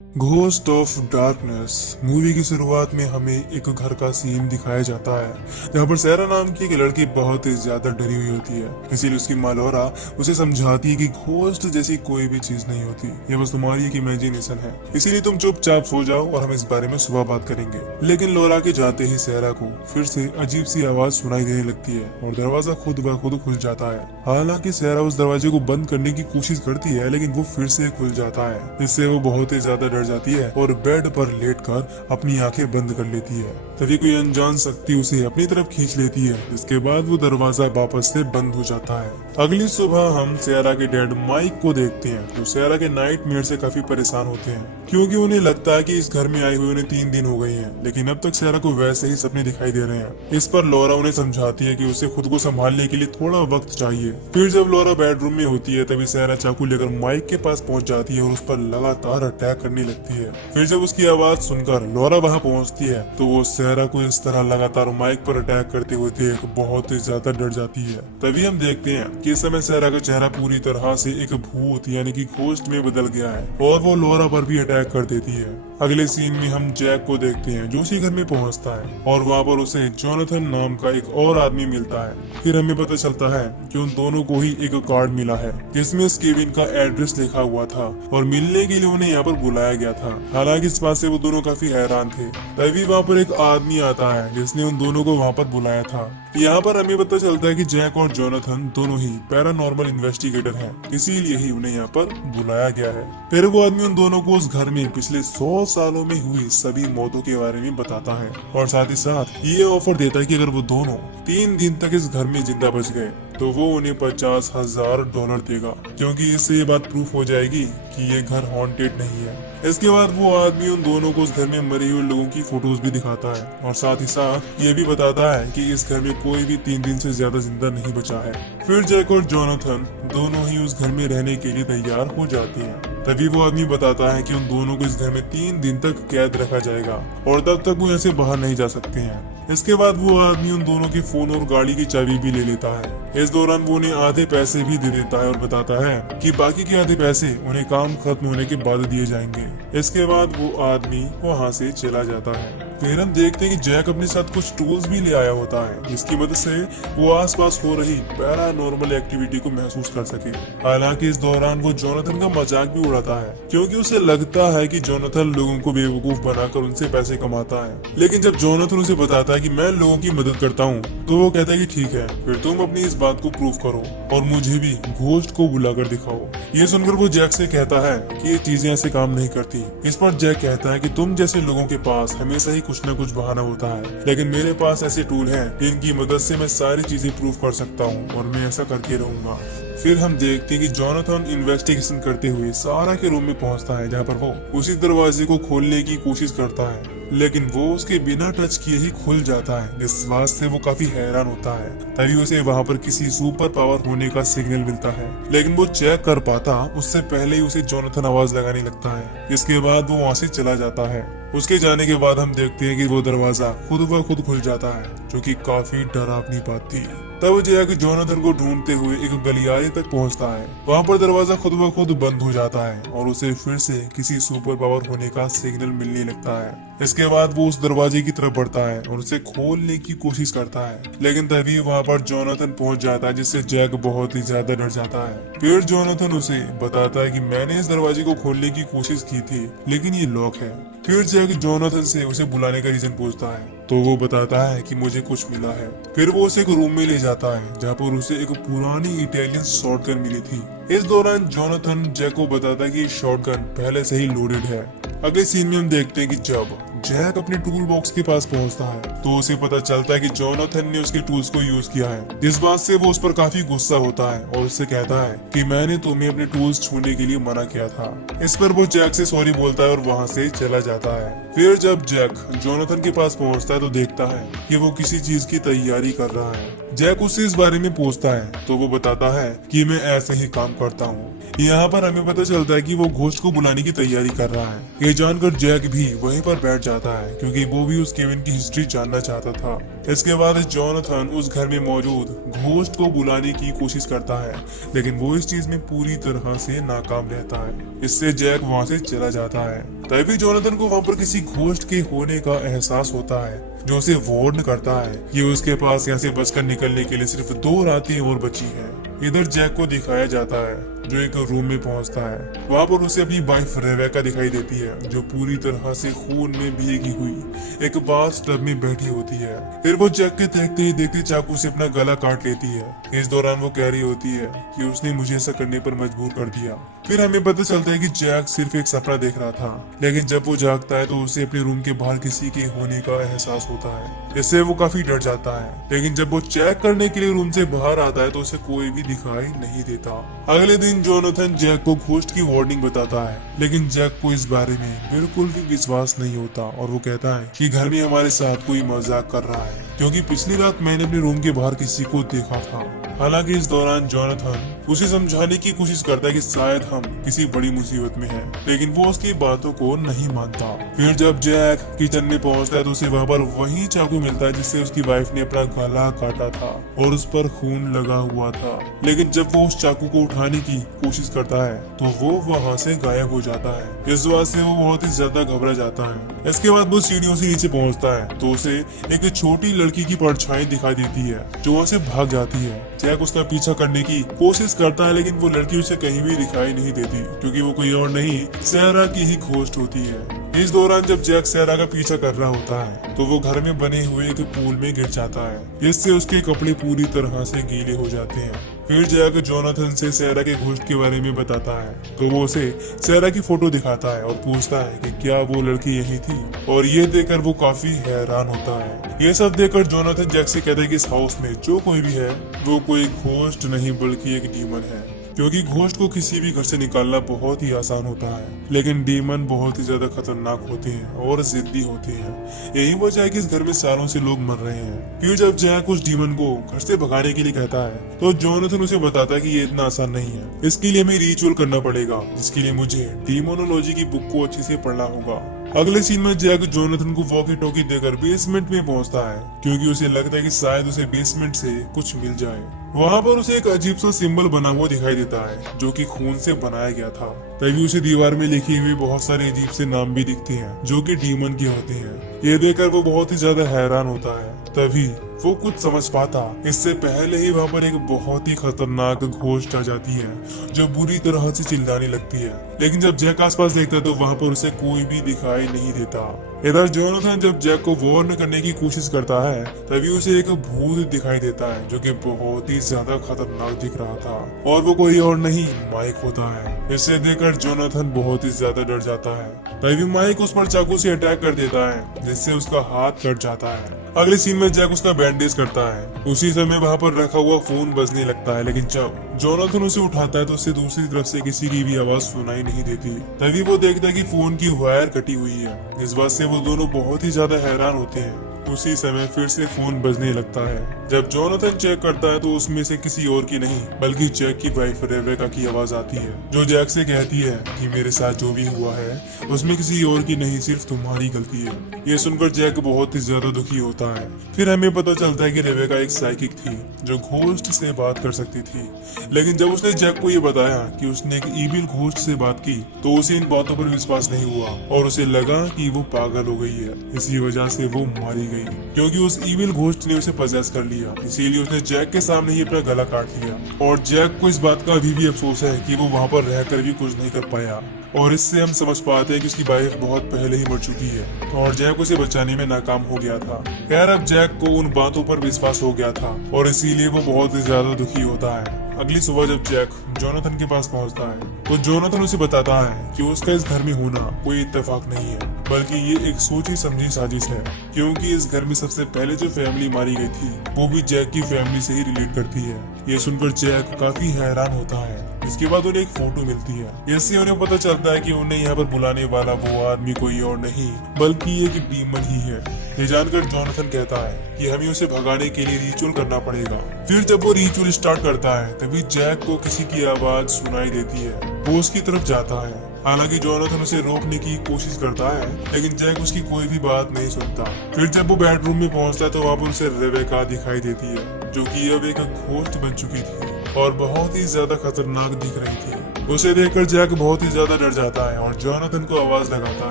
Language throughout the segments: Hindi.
घोस्ट ऑफ डार्कनेस मूवी की शुरुआत में हमें एक घर का सीन दिखाया जाता है जहाँ पर सैरा नाम की एक लड़की बहुत ही ज्यादा डरी हुई होती है। इसीलिए उसकी माँ लौरा उसे समझाती है कि घोस्ट जैसी कोई भी चीज नहीं होती, ये बस तुम्हारी एक इमेजिनेशन है, इसीलिए तुम चुपचाप सो जाओ और हम इस बारे में सुबह बात करेंगे। लेकिन लौरा के जाते ही सैरा को फिर से अजीब सी आवाज सुनाई देने लगती है और दरवाजा खुद ब खुद खुल जाता है। हालांकि सैरा उस दरवाजे को बंद करने की कोशिश करती है लेकिन वो फिर से खुल जाता है, जिससे वो बहुत ही ज्यादा डर जाती है और बेड पर लेटकर अपनी आंखें बंद कर लेती है। तभी कोई अनजान शक्ति उसे अपनी तरफ खींच लेती है, जिसके बाद वो दरवाजा वापस से बंद हो जाता है। अगली सुबह हम सैरा के डैड माइक को देखते हैं जो सैरा के नाइटमेयर से काफी परेशान होते हैं, क्योंकि उन्हें लगता है कि इस घर में आए हुए उन्हें 3 दिन हो गए हैं, लेकिन अब तक सैरा को वैसे ही सपने दिखाई दे रहे हैं। इस पर लौरा उन्हें समझाती है कि उसे खुद को संभालने के लिए थोड़ा वक्त चाहिए। फिर जब लौरा बेडरूम में होती है तभी सैरा चाकू लेकर माइक के पास पहुंच जाती है और उस पर लगातार अटैक करने लगती है। फिर जब उसकी आवाज सुनकर लौरा वहां पहुंचती है तो वो सैरा को इस तरह लगातार माइक पर अटैक करते हुए देख बहुत ही ज्यादा डर जाती है। तभी हम देखते हैं कि इस समय सैरा का चेहरा पूरी तरह से एक भूत यानी कि घोस्ट में बदल गया है और वो लौरा पर भी अटैक कर देती है। अगले सीन में हम जैक को देखते हैं जो उसी घर में पहुंचता है और वहाँ पर उसे जोनाथन नाम का एक और आदमी मिलता है। फिर हमें पता चलता है कि उन दोनों को ही एक कार्ड मिला है जिसमें उस केविन का एड्रेस लिखा हुआ था और मिलने के लिए उन्हें यहाँ पर बुलाया गया था। हालांकि इस बात से वो दोनों काफी हैरान थे। तभी वहाँ पर एक आदमी आता है जिसने उन दोनों को वहाँ पर बुलाया था। यहाँ पर हमें पता चलता है कि जैक और जोनाथन दोनों ही पैरानॉर्मल इन्वेस्टिगेटर हैं, इसीलिए ही उन्हें यहाँ पर बुलाया गया है। फिर वो आदमी उन दोनों को उस घर में पिछले 100 सालों में हुई सभी मौतों के बारे में बताता है और साथ ही साथ ये ऑफर देता है कि अगर वो दोनों 3 दिन तक इस घर में जिंदा बच गए तो वो उन्हें $50,000 देगा, क्योंकि इससे ये बात प्रूफ हो जाएगी कि ये घर हॉन्टेड नहीं है। इसके बाद वो आदमी उन दोनों को उस घर में मरे हुए लोगों की फोटोज भी दिखाता है और साथ ही साथ ये भी बताता है कि इस घर में कोई भी 3 दिन से ज्यादा जिंदा नहीं बचा है। फिर जैक और जोनाथन दोनों ही उस घर में रहने के लिए तैयार हो जाते हैं। तभी वो आदमी बताता है कि उन दोनों को इस घर में 3 दिन तक कैद रखा जाएगा और तब तक वो यहाँ से बाहर नहीं जा सकते हैं। इसके बाद वो आदमी उन दोनों के फोन और गाड़ी की चाबी भी ले लेता है। इस दौरान वो उन्हें आधे पैसे भी दे देता है और बताता है कि बाकी के आधे पैसे उन्हें काम खत्म होने के बाद दिए जाएंगे। इसके बाद वो आदमी वहाँ से चला जाता है। फिर हम देखते हैं कि जैक अपने साथ कुछ टूल्स भी ले आया होता है जिसकी मदद से वो आसपास हो रही पैरानॉर्मल एक्टिविटी को महसूस कर सके। हालांकि इस दौरान वो जोनाथन का मजाक भी उड़ाता है, क्योंकि उसे लगता है कि जोनाथन लोगों को बेवकूफ बनाकर उनसे पैसे कमाता है। लेकिन जब जोनाथन उसे बताता है कि मैं लोगों की मदद करता हूँ तो वो कहता है कि ठीक है, फिर तुम अपनी इस बात को प्रूफ करो और मुझे भी घोस्ट को बुलाकर दिखाओ। ये सुनकर वो जैक से कहता है कि ये चीजें ऐसे काम नहीं करती। इस पर जैक कहता है कि तुम जैसे लोगों के पास हमेशा ही कुछ न कुछ बहाना होता है, लेकिन मेरे पास ऐसे टूल हैं जिनकी मदद से मैं सारी चीजें प्रूफ कर सकता हूँ और मैं ऐसा करके रहूंगा। फिर हम देखते हैं कि जोनाथन इन्वेस्टिगेशन करते हुए सारा के रूम में पहुंचता है जहाँ पर वो उसी दरवाजे को खोलने की कोशिश करता है, लेकिन वो उसके बिना टच किए ही खुल जाता है, जिस बात से वो काफी हैरान होता है। तभी उसे वहाँ पर किसी सुपर पावर होने का सिग्नल मिलता है, लेकिन वो चेक कर पाता उससे पहले ही उसे जोनाथन आवाज लगाने लगता है। इसके बाद वो वहाँ से चला जाता है। उसके जाने के बाद हम देखते हैं कि वो दरवाजा खुद ब खुद खुल जाता है, जो कि काफी डरावनी बात थी। तब जैक जोनाथन को ढूंढते हुए एक गलियारे तक पहुंचता है। वहां पर दरवाजा खुद ब खुद बंद हो जाता है और उसे फिर से किसी सुपर पावर होने का सिग्नल मिलने लगता है। इसके बाद वो उस दरवाजे की तरफ बढ़ता है और उसे खोलने की कोशिश करता है, लेकिन तभी वहां पर जोनाथन पहुंच जाता है, जिससे जैक बहुत ही ज्यादा डर जाता है। फिर जोनाथन उसे बताता है कि मैंने इस दरवाजे को खोलने की कोशिश की थी लेकिन ये लॉक है। फिर जैक जोनाथन से उसे बुलाने का रीजन पूछता है तो वो बताता है कि मुझे कुछ मिला है। फिर वो उसे एक रूम में ले जाता है जहाँ पर उसे एक पुरानी इटालियन शॉटगन मिली थी। इस दौरान जोनाथन जैक को बताता है कि ये शॉटगन पहले से ही लोडेड है। अगले सीन में हम देखते हैं कि जब जैक अपने टूल बॉक्स के पास पहुंचता है तो उसे पता चलता है कि जोनाथन ने उसके टूल्स को यूज किया है, जिस बात से वो उस पर काफी गुस्सा होता है और उससे कहता है कि मैंने तुम्हें अपने टूल्स छूने के लिए मना किया था। इस पर वो जैक से सॉरी बोलता है और वहाँ से चला जाता है। फिर जब जैक जोनाथन के पास पहुंचता है तो देखता है कि वो किसी चीज की तैयारी कर रहा है। जैक उससे इस बारे में पूछता है तो वो बताता है कि मैं ऐसे ही काम करता हूँ। यहाँ पर हमें पता चलता है कि वो घोस्ट को बुलाने की तैयारी कर रहा है। ये जानकर जैक भी वहीं पर बैठ जाता है, क्योंकि वो भी उस केविन की हिस्ट्री जानना चाहता था। इसके बाद जोनाथन उस घर में मौजूद घोस्ट को बुलाने की कोशिश करता है, लेकिन वो इस चीज में पूरी तरह से नाकाम रहता है। इससे जैक वहां से चला जाता है। तभी जोनाथन को वहां पर किसी घोस्ट के होने का एहसास होता है, जो उसे वार्न करता है कि उसके पास यहाँ से बचकर निकलने के लिए सिर्फ 2 रातें और बची हैं। इधर जैक को दिखाया जाता है जो एक रूम में पहुंचता है। वहां पर उसे अपनी वाइफ रेबेका दिखाई देती है, जो पूरी तरह से खून में भीगी हुई एक बाथ टब में बैठी होती है। फिर वो जैक के देखते ही देखते चाकू से अपना गला काट लेती है। इस दौरान वो कह रही होती है कि उसने मुझे ऐसा करने पर मजबूर कर दिया। फिर हमें पता चलता है कि जैक सिर्फ एक सपना देख रहा था, लेकिन जब वो जागता है तो उसे अपने रूम के बाहर किसी के होने का एहसास होता है। इससे वो काफी डर जाता है, लेकिन जब वो चेक करने के लिए रूम से बाहर आता है तो उसे कोई भी दिखाई नहीं देता। अगले दिन जोनाथन जैक को घोस्ट की वार्निंग बताता है, लेकिन जैक को इस बारे में बिल्कुल भी विश्वास नहीं होता और वो कहता है कि घर में हमारे साथ कोई मजाक कर रहा है, क्योंकि पिछली रात मैंने अपने रूम के बाहर किसी को देखा था। हालांकि इस दौरान जोनाथन उसे समझाने की कोशिश करता है कि शायद हम किसी बड़ी मुसीबत में हैं, लेकिन वो उसकी बातों को नहीं मानता। फिर जब जैक किचन में पहुंचता है तो उसे वहां पर वही चाकू मिलता है जिससे उसकी वाइफ ने अपना गला काटा था और उस पर खून लगा हुआ था। लेकिन जब वो उस चाकू को उठाने की कोशिश करता है तो वो वहां से गायब हो जाता है। इस बात से वो बहुत ही ज्यादा घबरा जाता है। इसके बाद वो सीढ़ियों से नीचे पहुंचता है तो उसे एक छोटी लड़की की परछाई दिखाई देती है, जो वहां से भाग जाती है। जैक उसका पीछा करने की कोशिश करता है, लेकिन वो लड़की उसे कहीं भी दिखाई नहीं देती, क्योंकि वो कोई और नहीं सहरा की ही घोस्ट होती है। इस दौरान जब जैक सहरा का पीछा कर रहा होता है तो वो घर में बने हुए एक पूल में गिर जाता है, जिससे उसके कपड़े पूरी तरह से गीले हो जाते हैं। फिर जैक जोनाथन से सहरा के घोस्ट के बारे में बताता है तो वो उसे सहरा की फोटो दिखाता है और पूछता है कि क्या वो लड़की यही थी, और ये देखकर वो काफी हैरान होता है। ये सब देखकर जोनाथन जैक से कहता है कि इस हाउस में जो कोई भी है वो कोई घोस्ट नहीं बल्कि एक डीमन है, क्योंकि घोस्ट को किसी भी घर से निकालना बहुत ही आसान होता है, लेकिन डीमन बहुत ही ज्यादा खतरनाक होते हैं और जिद्दी होते हैं। यही वजह है कि इस घर में सालों से लोग मर रहे हैं। फिर जब जैक उस डीमन को घर से भगाने के लिए कहता है तो जोनाथन उसे बताता है कि ये इतना आसान नहीं है, इसके लिए हमें रिचुअल करना पड़ेगा, जिसके लिए मुझे डीमोनोलॉजी की बुक को अच्छे से पढ़ना होगा। अगले सीन में जैक जोनाथन को वॉकी टॉकी देकर बेसमेंट में पहुंचता है, क्योंकि उसे लगता है कि शायद उसे बेसमेंट से कुछ मिल जाए। वहां पर उसे एक अजीब सा सिंबल बना हुआ दिखाई देता है, जो कि खून से बनाया गया था। तभी उसे दीवार में लिखे हुए बहुत सारे अजीब से नाम भी दिखते हैं, जो कि डीमन के होते हैं। ये देखकर वो बहुत ही ज्यादा हैरान होता है। तभी वो कुछ समझ पाता, इससे पहले ही वहाँ पर एक बहुत ही खतरनाक घोस्ट आ जाती है, जो बुरी तरह से चिल्लाने लगती है। लेकिन जब जैक आसपास देखता है तो वहाँ पर उसे कोई भी दिखाई नहीं देता। इधर जोनाथन जब जैक को वार्न करने की कोशिश करता है तभी उसे एक भूत दिखाई देता है, जो कि बहुत ही ज्यादा खतरनाक दिख रहा था, और वो कोई और नहीं माइक होता है। इसे देखकर जोनाथन बहुत ही ज्यादा डर जाता है। तभी माइक उस पर चाकू से अटैक कर देता है, जिससे उसका हाथ कट जाता है। अगले सीन में जैक उसका बैंडेज करता है। उसी समय वहाँ पर रखा हुआ फोन बजने लगता है, लेकिन जब जोनाथन उसे उठाता है तो उसे दूसरी तरफ से किसी की भी आवाज सुनाई नहीं देती। तभी वो देखता है कि फोन की वायर कटी हुई है। इस बात से वो दोनों बहुत ही ज्यादा हैरान होते हैं। उसी समय फिर से फोन बजने लगता है। जब जोनाथन चेक करता है तो उसमें से किसी और की नहीं बल्कि जैक की वाइफ रेबेका की आवाज आती है, जो जैक से कहती है कि मेरे साथ जो भी हुआ है उसमें किसी और की नहीं, सिर्फ तुम्हारी गलती है। ये सुनकर जैक बहुत ही ज्यादा दुखी होता है। फिर हमें पता चलता है कि रेबेका एक साइकिक थी, जो घोस्ट से बात कर सकती थी। लेकिन जब उसने जैक को ये बताया कि उसने एक ईविल घोस्ट से बात की तो उसे इन बातों पर विश्वास नहीं हुआ और उसे लगा कि वो पागल हो गई है। इसी वजह से वो मारी गई, क्योंकि उस ईविल घोस्ट ने उसे पजेस कर लिया। इसीलिए उसने जैक के सामने ही अपना गला काट लिया। और जैक को इस बात का अभी भी अफसोस है कि वो वहाँ पर रहकर भी कुछ नहीं कर पाया। और इससे हम समझ पाते हैं कि उसकी वाइफ बहुत पहले ही मर चुकी है और जैक उसे बचाने में नाकाम हो गया था। खैर अब जैक को उन बातों पर विश्वास हो गया था और इसीलिए वो बहुत ही ज्यादा दुखी होता है। अगली सुबह जब जैक जोनाथन के पास पहुंचता है तो जोनाथन उसे बताता है कि उसका इस घर में होना कोई इत्तेफाक नहीं है, बल्कि ये एक सोची समझी साजिश है, क्योंकि इस घर में सबसे पहले जो फैमिली मारी गई थी वो भी जैक की फैमिली से ही रिलेट करती है। ये सुनकर जैक काफी हैरान होता है। इसके बाद उन्हें एक फोटो मिलती है। इससे उन्हें पता चलता है कि उन्हें यहाँ पर बुलाने वाला वो आदमी कोई और नहीं बल्कि एक डीमन ही है। ये जानकर जोनाथन कहता है कि हमें उसे भगाने के लिए रिचुअल करना पड़ेगा। फिर जब वो रिचुअल स्टार्ट करता है तभी जैक को किसी की आवाज सुनाई देती है। वो उसकी तरफ जाता है। हालांकि जोनाथन उसे रोकने की कोशिश करता है, लेकिन जैक उसकी कोई भी बात नहीं सुनता। फिर जब वो बेडरूम में पहुंचता है तो वहाँ पर उसे रेबेका दिखाई देती है, जो कि अब एक घोस्ट बन चुकी थी और बहुत ही ज्यादा खतरनाक दिख रही थी। उसे देखकर जैक बहुत ही ज्यादा डर जाता है और जोनाथन को आवाज लगाता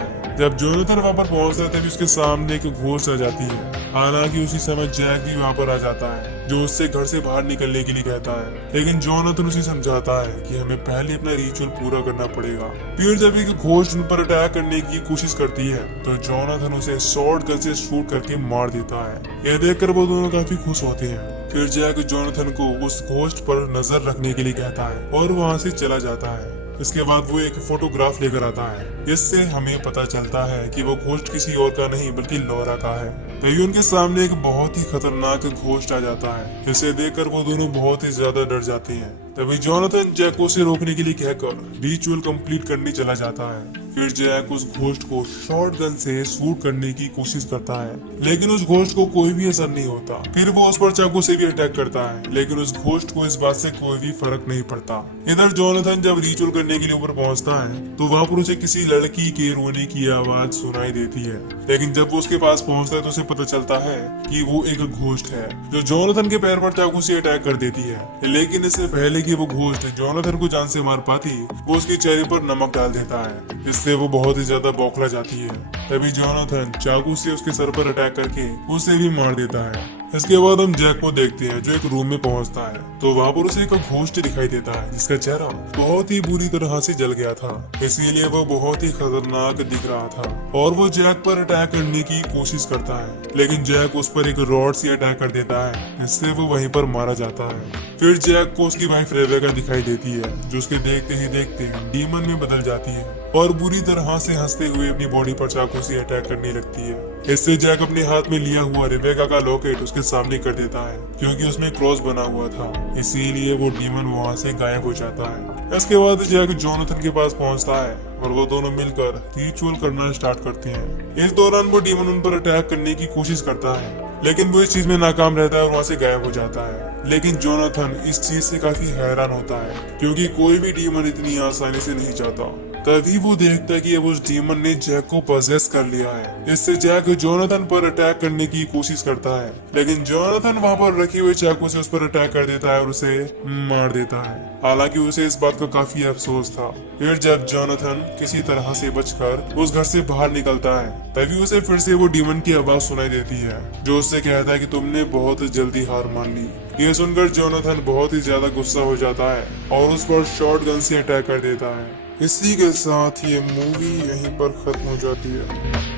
है। जब जोनाथन वहाँ पर पहुंचता है तभी उसके सामने एक घोस्ट आ जाती है। हालांकि उसी समय जैक भी वहाँ पर आ जाता है, जो उससे घर से बाहर निकलने के लिए कहता है, लेकिन जोनाथन उसे समझाता है कि हमें पहले अपना रिचुअल पूरा करना पड़ेगा। फिर जब एक घोस्ट उन पर अटैक करने की कोशिश करती है तो जोनाथन उसे शॉर्ट गन से शूट करके मार देता है। यह देखकर वो दोनों काफी खुश होते हैं। फिर जैक जोनाथन को उस घोस्ट पर नजर रखने के लिए कहता है और वहाँ से चला जाता है। इसके बाद वो एक फोटोग्राफ लेकर आता है, जिससे हमें पता चलता है कि वो घोस्ट किसी और का नहीं बल्कि लॉरा का है। तभी उनके सामने एक बहुत ही खतरनाक घोस्ट आ जाता है, जिसे देखकर वो दोनों बहुत ही ज्यादा डर जाते हैं। तभी जोनाथन जैक को उसे रोकने के लिए कहकर रिचुअल कंप्लीट करने चला जाता है। फिर जैक उस घोस्ट को शॉर्ट गन से शूट करने की कोशिश करता है, लेकिन उस घोस्ट को कोई भी असर नहीं होता। फिर वो उस पर चाकू से भी अटैक करता है, लेकिन उस घोस्ट को इस बात से कोई भी फर्क नहीं पड़ता। इधर जोनाथन जब रिचुअल करने के लिए ऊपर पहुंचता है तो वहाँ पर उसे किसी लड़की के रोने की आवाज सुनाई देती है, लेकिन जब वो उसके पास पहुंचता है तो उसे पता चलता है कि वो एक घोस्ट है, जो जोनाथन के पैर पर चाकू से अटैक कर देती है। लेकिन इससे पहले कि वो घोस्ट जोनाथन को जान से मार पाती, वो उसके चेहरे पर नमक डाल देता है, इससे वो बहुत ही ज्यादा बौखला जाती है। तभी जोनाथन चाकू से उसके सर पर अटैक करके उसे भी मार देता है। इसके बाद हम जैक को देखते हैं, जो एक रूम में पहुंचता है तो वहाँ पर उसे एक घोस्ट दिखाई देता है, जिसका चेहरा बहुत ही बुरी तरह से जल गया था, इसीलिए वो बहुत ही खतरनाक दिख रहा था और वो जैक पर अटैक करने की कोशिश करता है, लेकिन जैक उस पर एक रॉड से अटैक कर देता है, जिससे वो वहीं पर मारा जाता है। फिर जैक को उसकी वाइफ रेबेका दिखाई देती है, जो उसके देखते ही देखते डीमन में बदल जाती है और बुरी तरह से हंसते हुए अपनी बॉडी पर चाकू से अटैक करने लगती है। इससे जैक अपने हाथ में लिया हुआ रेबेका का लॉकेट उसके सामने कर देता है, क्योंकि उसमें क्रॉस बना हुआ था, इसीलिए वो डीमन वहाँ से गायब हो जाता है। इसके बाद जैक जोनाथन के पास पहुँचता है और वो दोनों मिलकर रिचुअल करना स्टार्ट करते हैं। इस दौरान वो डीमन उन पर अटैक करने की कोशिश करता है, लेकिन वो इस चीज में नाकाम रहता है और वहाँ से गायब हो जाता है। लेकिन जोनाथन इस चीज से काफी हैरान होता है, क्योंकि कोई भी डीमन इतनी आसानी से नहीं जाता। तभी वो देखता है कि अब उस डीमन ने जैक को पजेस कर लिया है। इससे जैक जोनाथन पर अटैक करने की कोशिश करता है, लेकिन जोनाथन वहाँ पर रखे हुए चाकू से उस पर अटैक कर देता है और उसे मार देता है। हालांकि उसे इस बात का काफी अफसोस था। फिर जब जोनाथन किसी तरह से बचकर उस घर से बाहर निकलता है, तभी उसे फिर से वो डीमन की आवाज सुनाई देती है, जो उससे कहता है कि तुमने बहुत जल्दी हार मान ली। ये सुनकर जोनाथन बहुत ही ज्यादा गुस्सा हो जाता है और उस पर शॉर्ट गन से अटैक कर देता है। इसी के साथ ये मूवी यहीं पर खत्म हो जाती है।